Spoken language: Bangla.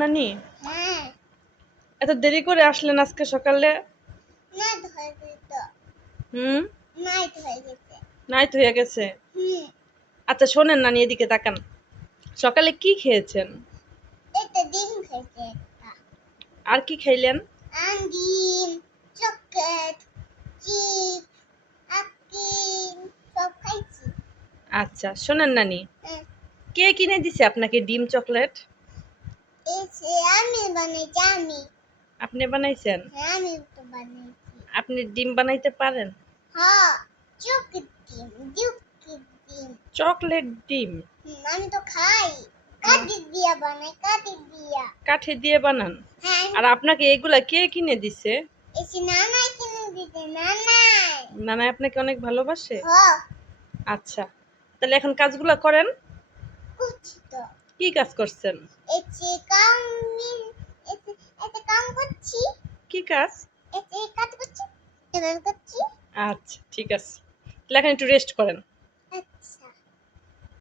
নানি? হ্যাঁ। এত দেরি করে আসলেন আজকে সকালে? নাইট হয়ে গেছে। হুম, নাইট হয়ে গেছে। নাইট হয়ে গেছে। হুম। আচ্ছা শোনেন নানি, এদিকে তাকান। সকালে কি খেয়েছেন? এটা ডিম খেয়েছে একটা। আর কি খাইলেন? ডিম, চকলেট, চিপস, আইসক্রিম সব খাইছি। আচ্ছা শোনেন নানি, হ্যাঁ। কে কিনে দিছে আপনাকে ডিম চকলেট? এসে আমি বানাইছি আমি। আপনি বানাইছেন? হ্যাঁ আমি তো বানাইছি। আপনি ডিম বানাইতে পারেন? হ্যাঁ, চকলেট ডিম, চকলেট ডিম। চকলেট ডিম? আমি তো খাই। কাঠি দিয়া বানাই, কাঠি দিয়া। কাঠি দিয়ে বানান? হ্যাঁ। আর আপনাকে এগুলা কে কিনে দিছে? এসে নানাই কিনে দিতে, নানাই। নানা আপনাকে অনেক ভালোবাসে? হ্যাঁ, আচ্ছা, তাহলে এখন কাজগুলা করেন। করছি তো। কি কাজ করছেন? এসে কাম এসে এসে কাম করছি। কি কাজ? এসে কাজ করছি। এভাবে করছি। আচ্ছা ঠিক আছে, তাহলে এখন একটু রেস্ট করেন। আচ্ছা।